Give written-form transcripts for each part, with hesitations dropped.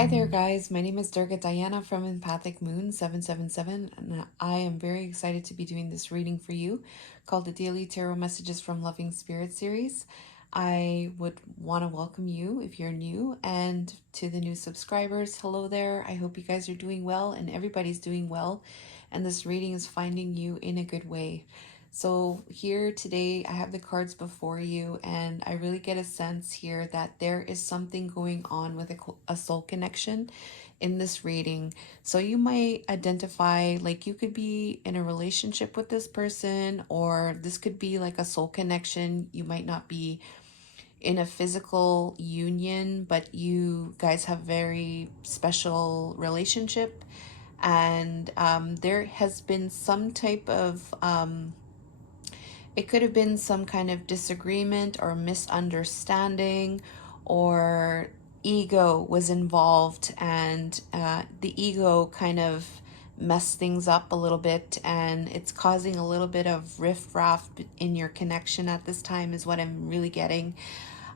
Hi there, guys. My name is Durga Diana from Empathic Moon 777, and I am very excited to be doing this reading for you called the Daily Tarot Messages from Loving Spirit series. I would want to welcome you if you're new, and to the new subscribers, hello there. I hope you guys are doing well and everybody's doing well, and this reading is finding you in a good way. So here today, I have the cards before you, and I really get a sense here that there is something going on with a soul connection in this reading. So you might identify like you could be in a relationship with this person, or this could be like a soul connection. You might not be in a physical union, but you guys have very special relationship, and there has been some type of it could have been some kind of disagreement or misunderstanding, or ego was involved, and the ego kind of messed things up a little bit, and it's causing a little bit of riff-raff in your connection at this time, is what I'm really getting.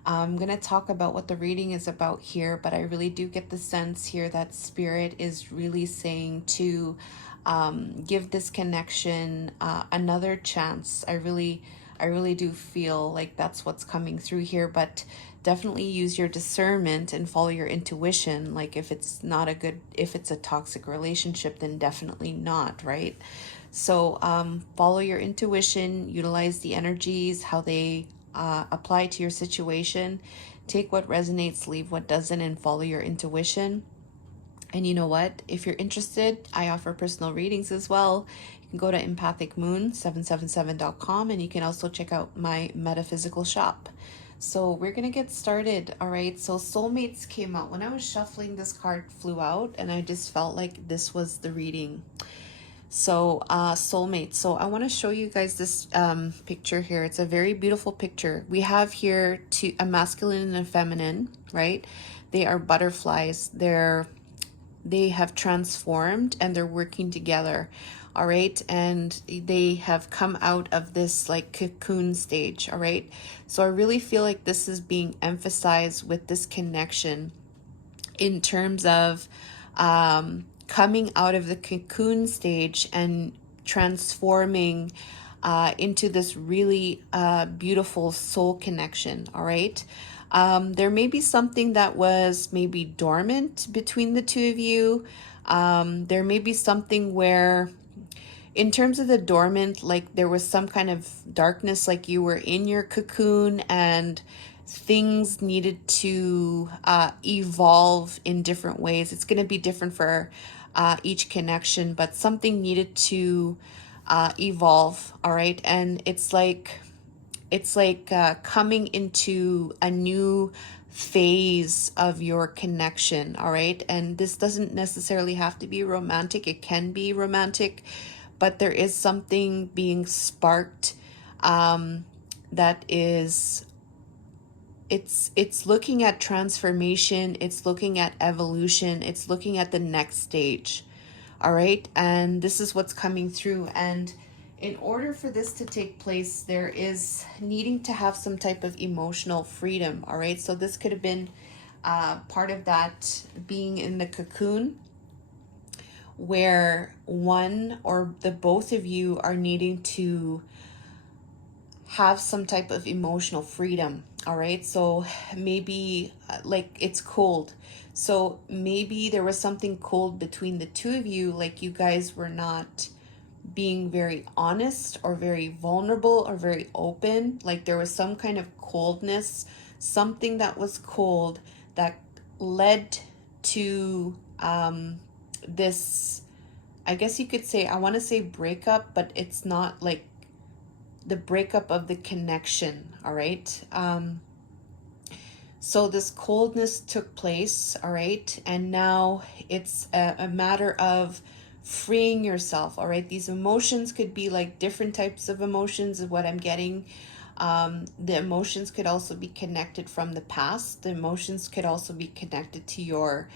I'm going to talk about what the reading is about here, but I really do get the sense here that Spirit is really saying to give this connection another chance. I really do feel like that's what's coming through here, but definitely use your discernment and follow your intuition. Like if it's not a good, if it's a toxic relationship, then definitely not, right? So follow your intuition, utilize the energies, how they apply to your situation. Take what resonates, leave what doesn't, and follow your intuition. And you know what? If you're interested, I offer personal readings as well. You can go to empathicmoon777.com, and you can also check out my metaphysical shop. So we're going to get started. All right. So Soulmates came out. When I was shuffling, this card flew out, and I just felt like this was the reading. So Soulmates. So I want to show you guys this picture here. It's a very beautiful picture. We have here a masculine and a feminine, right? They are butterflies. They have transformed and they're working together. All right. And they have come out of this like cocoon stage. All right. So I really feel like this is being emphasized with this connection in terms of coming out of the cocoon stage and transforming into this really beautiful soul connection. All right. There may be something that was maybe dormant between the two of you. There may be something where, in terms of the dormant, like there was some kind of darkness, like you were in your cocoon and things needed to evolve in different ways. It's going to be different for each connection, but something needed to evolve. All right. And it's like coming into a new phase of your connection. All right. And this doesn't necessarily have to be romantic. It can be romantic, but there is something being sparked that is, it's looking at transformation, it's looking at evolution, it's looking at the next stage. All right. And this is what's coming through. And in order for this to take place, there is needing to have some type of emotional freedom. All right. So this could have been part of that being in the cocoon, where one or the both of you are needing to have some type of emotional freedom. All right. So maybe like it's cold. So maybe there was something cold between the two of you, like you guys were not being very honest or very vulnerable or very open. Like there was some kind of coldness, something that was cold that led to this, I guess you could say, I want to say breakup, but it's not like the breakup of the connection. All right. So this coldness took place. All right. And now it's a matter of freeing yourself. All right. These emotions could be like different types of emotions, is what I'm getting. The emotions could also be connected from the past. The emotions could also be connected to your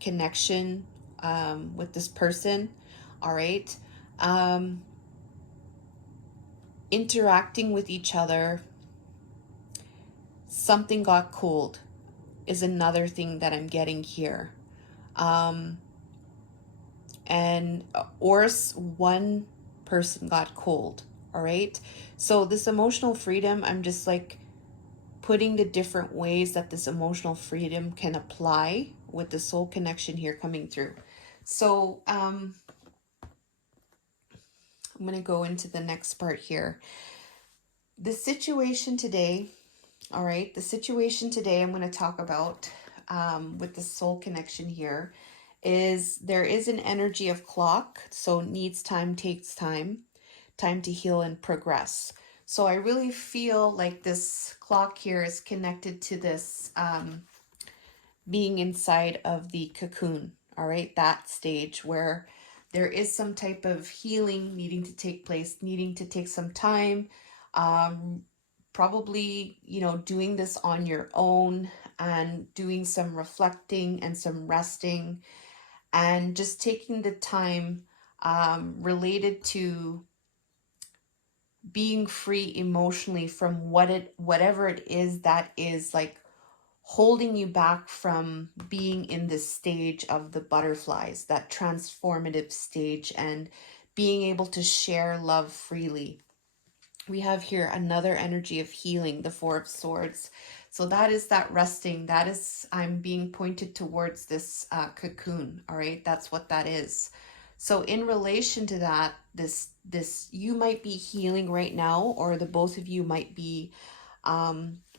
connection with this person. All right. Interacting with each other, something got cold. is another thing that I'm getting here. Um, and or one person got cold. All right. So this emotional freedom, I'm just like putting the different ways that this emotional freedom can apply with the soul connection here coming through. So I'm going to go into the next part here. The situation today, all right, the situation today I'm going to talk about with the soul connection here is there is an energy of clock. So needs time, takes time, time to heal and progress. So I really feel like this clock here is connected to this being inside of the cocoon, all right, that stage where there is some type of healing needing to take place, needing to take some time, probably, you know, doing this on your own and doing some reflecting and some resting and just taking the time related to being free emotionally from whatever it is that is like holding you back from being in this stage of the butterflies, that transformative stage, and being able to share love freely. We have here another energy of healing, the Four of Swords. So that is that resting. That is, I'm being pointed towards this cocoon. All right, that's what that is. So in relation to that, this you might be healing right now, or the both of you might be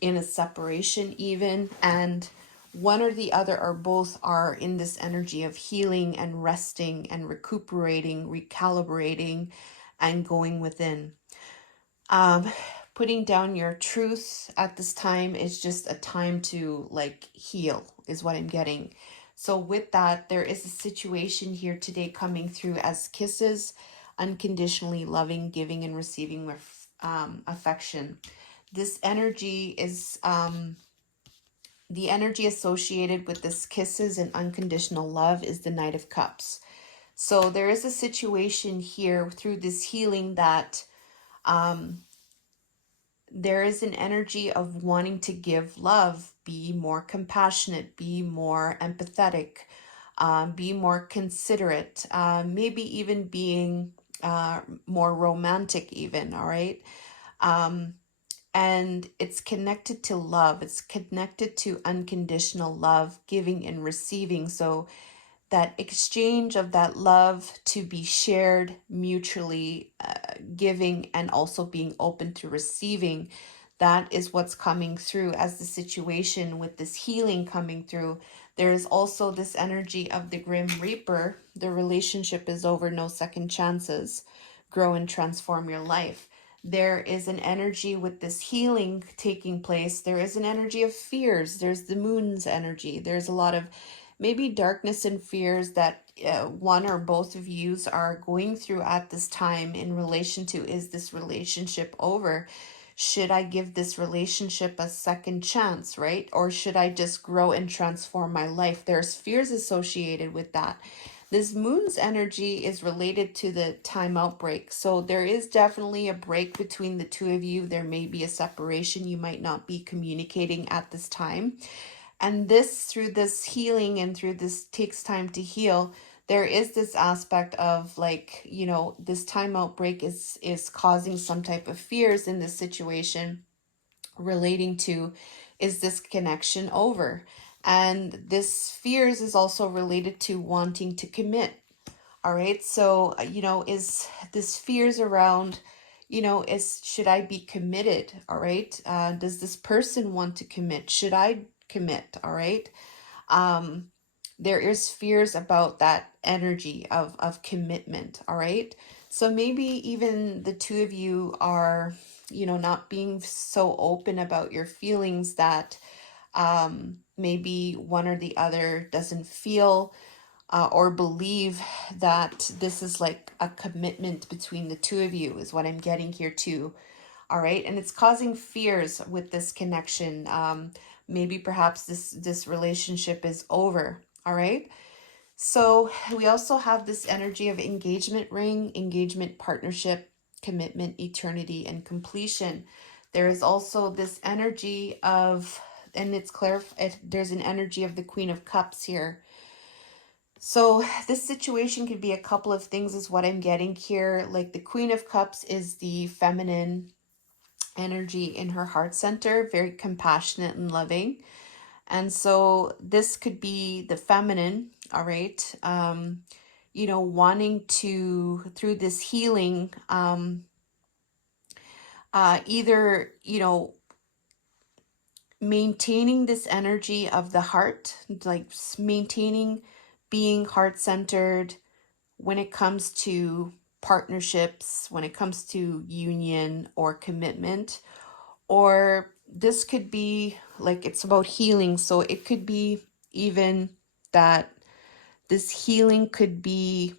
in a separation even, and one or the other or both are in this energy of healing and resting and recuperating, recalibrating, and going within. Um, Putting down your truth at this time is just a time to like heal, is what I'm getting. So, with that, there is a situation here today coming through as kisses, unconditionally loving, giving, and receiving with affection. This energy is the energy associated with this kisses and unconditional love is the Knight of Cups. So, there is a situation here through this healing that there is an energy of wanting to give love, be more compassionate, be more empathetic, be more considerate, maybe even being more romantic, even. All right. And it's connected to love, it's connected to unconditional love, giving and receiving. So that exchange of that love to be shared mutually, giving and also being open to receiving, that is what's coming through as the situation with this healing coming through. There is also this energy of the Grim Reaper. The relationship is over, no second chances. Grow and transform your life. There is an energy with this healing taking place. There is an energy of fears. There's the moon's energy. There's a lot of maybe darkness and fears that one or both of yous are going through at this time in relation to, is this relationship over? Should I give this relationship a second chance, right? Or should I just grow and transform my life? There's fears associated with that. This moon's energy is related to the timeout break. So there is definitely a break between the two of you. There may be a separation. You might not be communicating at this time. And this, through this healing and through this takes time to heal, there is this aspect of like, you know, this timeout break is causing some type of fears in this situation relating to, is this connection over? And this fears is also related to wanting to commit. All right. So, you know, is this fears around, you know, is, should I be committed? All right. Does this person want to commit? Should I commit? All right. Um, there is fears about that energy of commitment. All right. So maybe even the two of you are, you know, not being so open about your feelings that maybe one or the other doesn't feel or believe that this is like a commitment between the two of you, is what I'm getting here too. All right. And it's causing fears with this connection. Maybe perhaps this relationship is over. All right. So we also have this energy of engagement ring, engagement partnership, commitment, eternity, and completion. There is also this energy of and it's clear. There's an energy of the Queen of Cups here. So this situation could be a couple of things is what I'm getting here. Like the Queen of Cups is the feminine energy in her heart center, very compassionate and loving. And so this could be the feminine, all right? Wanting to, through this healing, either, maintaining this energy of the heart, like maintaining being heart-centered when it comes to partnerships, when it comes to union or commitment, or this could be like it's about healing. So it could be even that this healing could be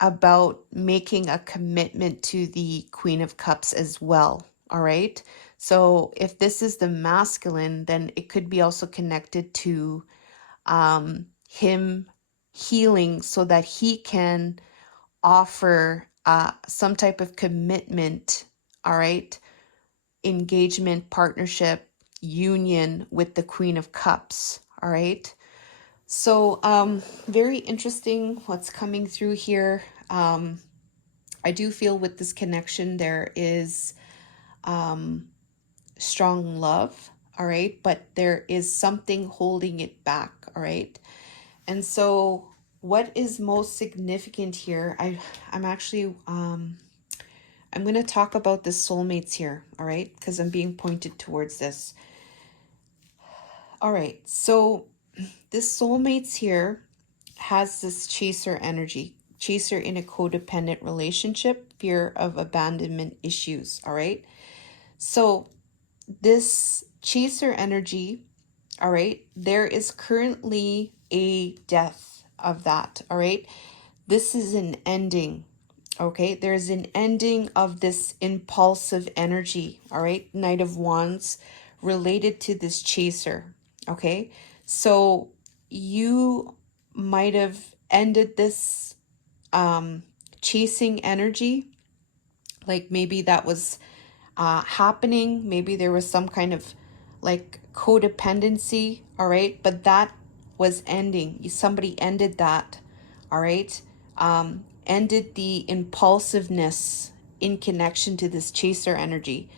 about making a commitment to the Queen of Cups as well. All right. So if this is the masculine, then it could be also connected to him healing so that he can offer some type of commitment. All right. Engagement, partnership, union with the Queen of Cups. All right. So very interesting what's coming through here. I do feel with this connection there is strong love, all right, but there is something holding it back, all right. And so what is most significant here, I'm actually I'm going to talk about the soulmates here, all right, because I'm being pointed towards this. All right, so this soulmates here has this chaser energy, chaser in a codependent relationship, fear of abandonment issues, all right? So this chaser energy, all right, there is currently a death of that, all right? This is an ending, okay? There's an ending of this impulsive energy, all right? Knight of Wands related to this chaser, okay? So you might have ended this chasing energy, like maybe that was happening, maybe there was some kind of like codependency, all right, but that was ending. Somebody ended that, all right, ended the impulsiveness in connection to this chaser energy,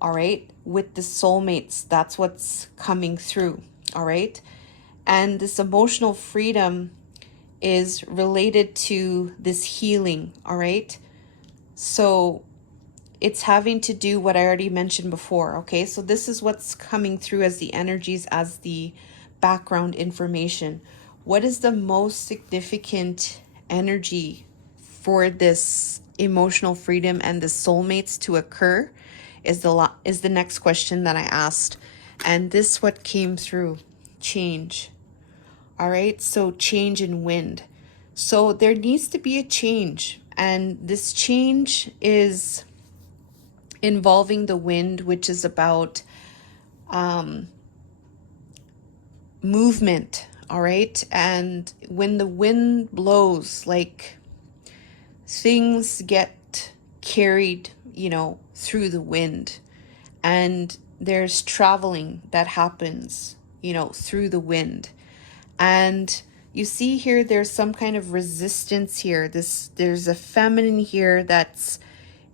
all right, with the soulmates. That's what's coming through, all right. And this emotional freedom is related to this healing, all right? So it's having to do what I already mentioned before, okay? So this is what's coming through as the energies, as the background information. What is the most significant energy for this emotional freedom and the soulmates to occur is the next question that I asked. And this what came through, change. All right, so change in wind. So there needs to be a change, and this change is involving the wind, which is about movement. All right, and when the wind blows, like things get carried, through the wind, and there's traveling that happens, through the wind. And you see here, there's some kind of resistance here. There's a feminine here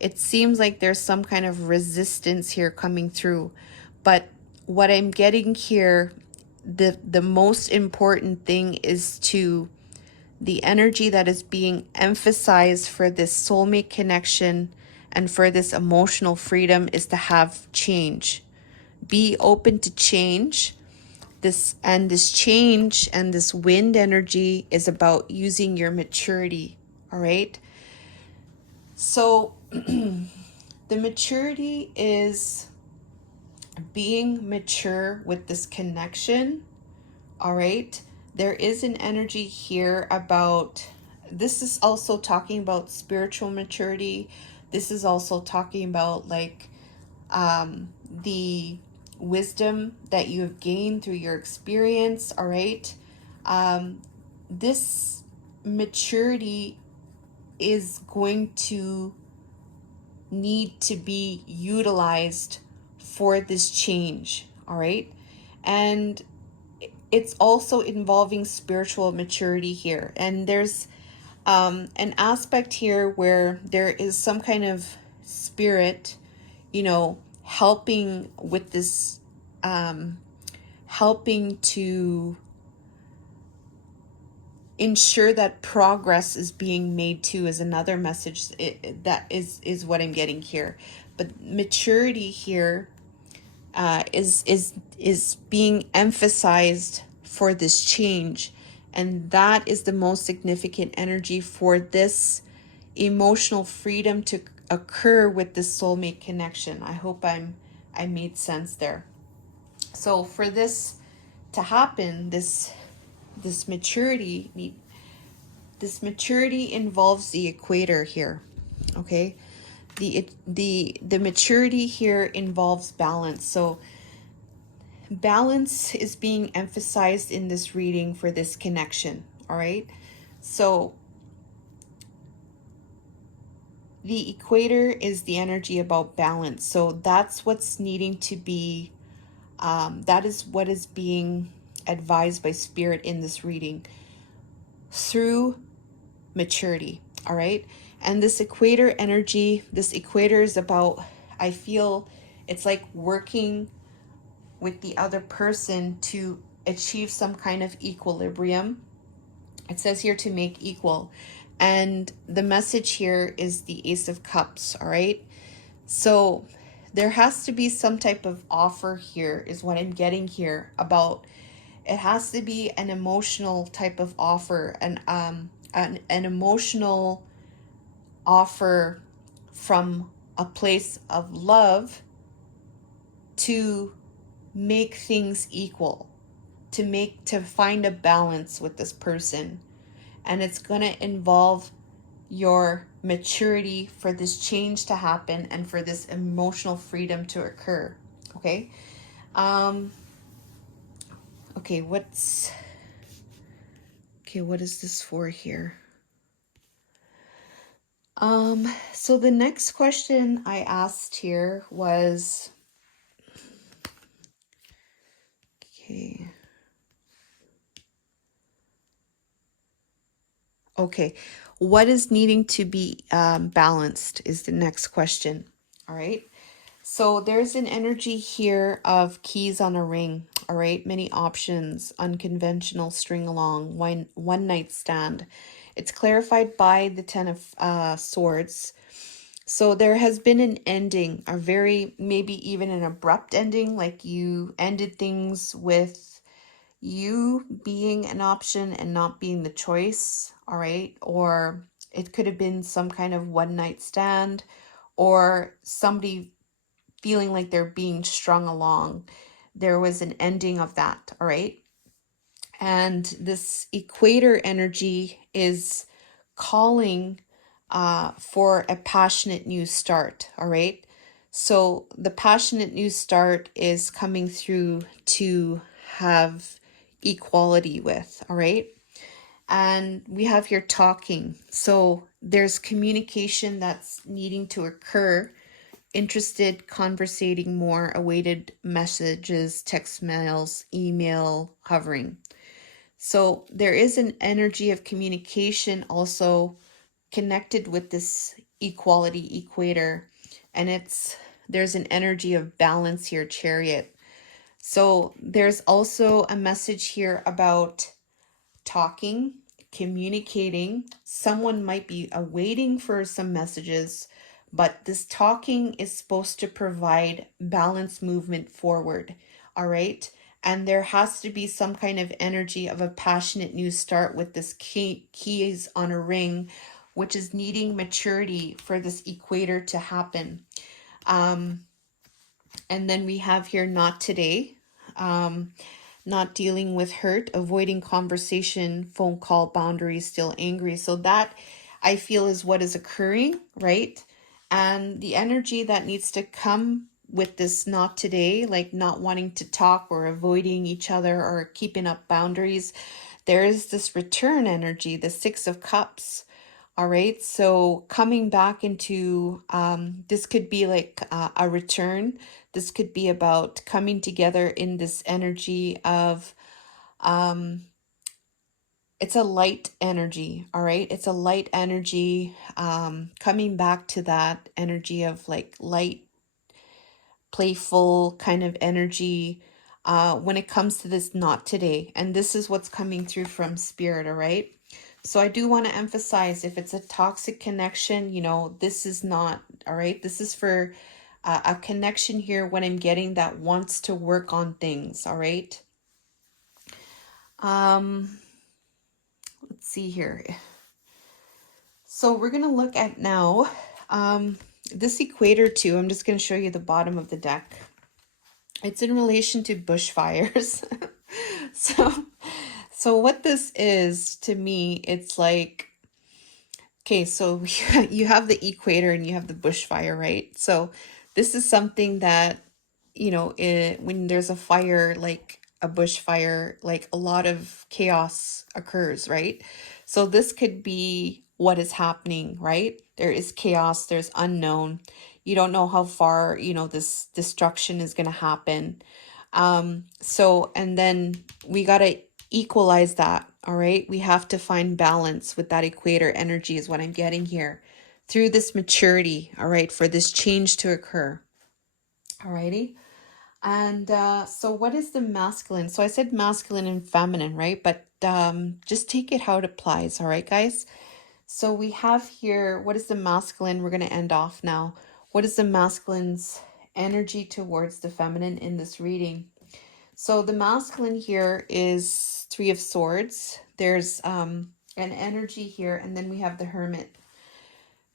it seems like there's some kind of resistance here coming through. But what I'm getting here, the most important thing is the energy that is being emphasized for this soulmate connection and for this emotional freedom is to have change. Be open to change. This change and this wind energy is about using your maturity, all right? So the maturity is being mature with this connection, all right? There is an energy here about, this is also talking about spiritual maturity. This is also talking about like the wisdom that you have gained through your experience, all right? This maturity is going to need to be utilized for this change, all right? And it's also involving spiritual maturity here. And there's an aspect here where there is some kind of spirit, helping with this, helping to ensure that progress is being made too, is another message. That is what I'm getting here. But maturity here is being emphasized for this change, and that is the most significant energy for this emotional freedom to occur with this soulmate connection. I hope I made sense there. So for this to happen, this maturity involves the equator here. Okay, the maturity here involves balance. So balance is being emphasized in this reading for this connection. All right, so the equator is the energy about balance. So that's what's needing to be, that is what is being advised by spirit in this reading through maturity. All right, and this equator energy, this equator is about, I feel it's like working with the other person to achieve some kind of equilibrium. It says here to make equal. And the message here is the Ace of Cups, all right? So there has to be some type of offer here, is what I'm getting here about. It has to be an emotional type of offer, an emotional offer from a place of love to make things equal, to find a balance with this person. And it's going to involve your maturity for this change to happen and for this emotional freedom to occur. Okay. Okay, what is this for here? So the next question I asked here was, okay, what is needing to be balanced is the next question. All right. So there's an energy here of keys on a ring. All right. Many options, unconventional string along, one night stand. It's clarified by the Ten of Swords. So there has been an ending, a very, maybe even an abrupt ending, like you ended things with you being an option and not being the choice, all right? Or it could have been some kind of one night stand, or somebody feeling like they're being strung along. There was an ending of that, all right? And this equator energy is calling for a passionate new start, all right? So the passionate new start is coming through to have equality with, all right? And we have here talking. So there's communication that's needing to occur. Interested, conversating more, awaited messages, text mails, email, hovering. So there is an energy of communication also connected with this equality equator, and there's an energy of balance here, chariot. So there's also a message here about talking, communicating. Someone might be awaiting for some messages, but this talking is supposed to provide balance movement forward. All right. And there has to be some kind of energy of a passionate new start with this keys on a ring, which is needing maturity for this equator to happen. And then we have here not today. Not dealing with hurt, avoiding conversation, phone call, boundaries, still angry. So that I feel is what is occurring, right? And the energy that needs to come with this not today, like not wanting to talk or avoiding each other or keeping up boundaries, there is this return energy, the Six of Cups. All right, so coming back into this could be like a return. This could be about coming together in this energy of um, it's a light energy. All right, it's a light energy, coming back to that energy of like light, playful kind of energy when it comes to this not today. And this is what's coming through from spirit, all right? So I do want to emphasize, if it's a toxic connection, you know, this is not, all right? This is for a connection here when I'm getting that wants to work on things, all right? Um, let's see here. So we're going to look at now this equator too. I'm just going to show you the bottom of the deck. It's in relation to bushfires. So, so what this is to me, it's like, okay, so you have the equator and you have the bushfire, right? So this is something that, you know, when there's a fire, like a bushfire, like a lot of chaos occurs, right? So this could be what is happening, right? There is chaos, there's unknown. You don't know how far, you know, this destruction is going to happen. So, and then we got to equalize that. All right. We have to find balance with that equator energy, is what I'm getting here through this maturity. All right. For this change to occur. All righty. And so what is the masculine? So I said masculine and feminine, right? But just take it how it applies. All right, guys. So we have here, what is the masculine? We're going to end off now. What is the masculine's energy towards the feminine in this reading? So the masculine here is Three of Swords. There's an energy here, and then we have the Hermit.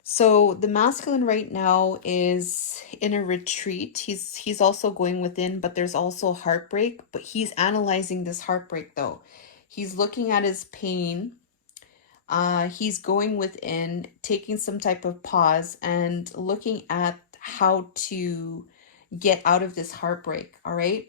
So the masculine right now is in a retreat. He's also going within, but there's also heartbreak, but he's analyzing this heartbreak though. He's looking at his pain. He's going within, taking some type of pause and looking at how to get out of this heartbreak, all right?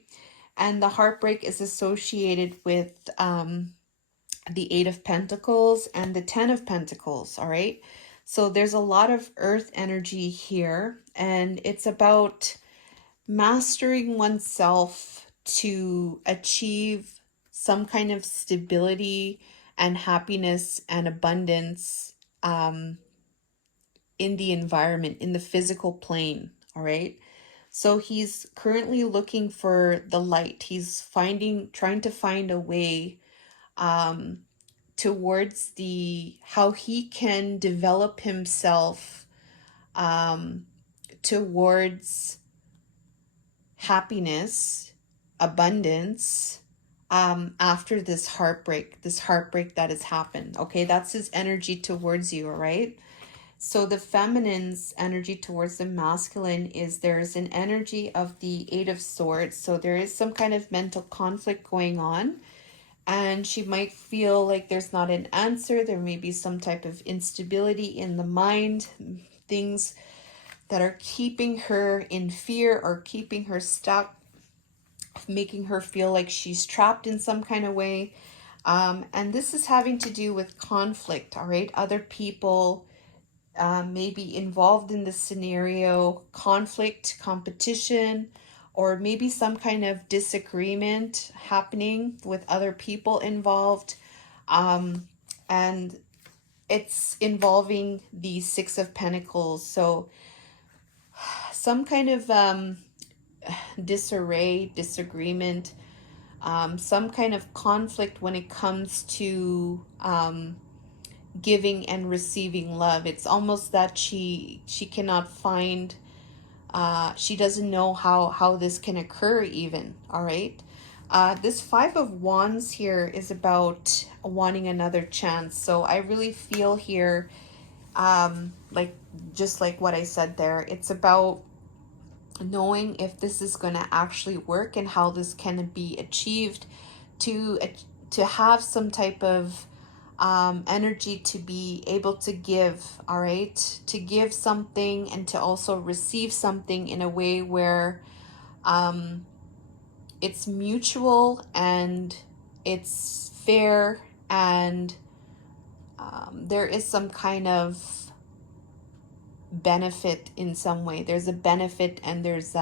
And the heartbreak is associated with the Eight of Pentacles and the Ten of Pentacles, all right? So there's a lot of earth energy here, and it's about mastering oneself to achieve some kind of stability and happiness and abundance in the environment, in the physical plane, all right? So he's currently looking for the light. He's trying to find a way towards how he can develop himself towards happiness, abundance, after this heartbreak that has happened. Okay, that's his energy towards you, all right? So the feminine's energy towards the masculine is, there's an energy of the Eight of Swords. So there is some kind of mental conflict going on, and she might feel like there's not an answer. There may be some type of instability in the mind, things that are keeping her in fear or keeping her stuck, making her feel like she's trapped in some kind of way. And this is having to do with conflict, all right? Other people may be involved in this scenario, conflict, competition, or maybe some kind of disagreement happening with other people involved. And it's involving the Six of Pentacles. So some kind of disarray, disagreement, some kind of conflict when it comes to giving and receiving love. It's almost that she cannot find, she doesn't know how this can occur even, all right? This Five of Wands here is about wanting another chance. So I really feel here, like just like what I said there, it's about knowing if this is going to actually work and how this can be achieved, to have some type of energy to be able to give, all right, to give something and to also receive something in a way where it's mutual and it's fair, and there is some kind of benefit in some way. There's a benefit, and there's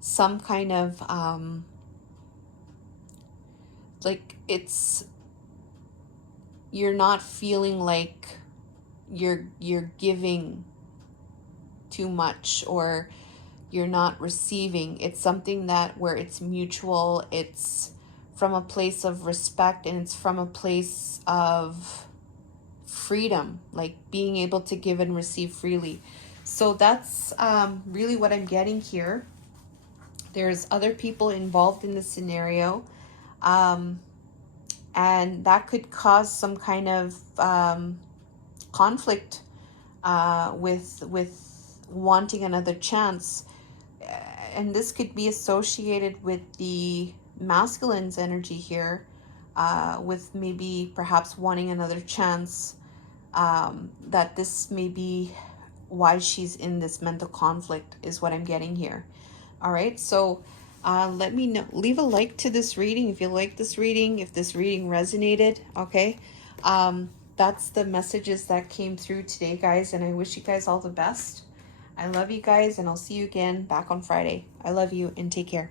some kind of like, it's, you're not feeling like you're giving too much, or you're not receiving. It's something that where it's mutual, it's from a place of respect, and it's from a place of freedom, like being able to give and receive freely. So that's really what I'm getting here. There's other people involved in the scenario, and that could cause some kind of conflict with wanting another chance. And this could be associated with the masculine's energy here, with maybe perhaps wanting another chance, that this may be why she's in this mental conflict, is what I'm getting here. All right, so let me know, leave a like to this reading if you like this reading, if this reading resonated. Okay, that's the messages that came through today, guys, and I wish you guys all the best. I love you guys, and I'll see you again back on Friday. I love you, and take care.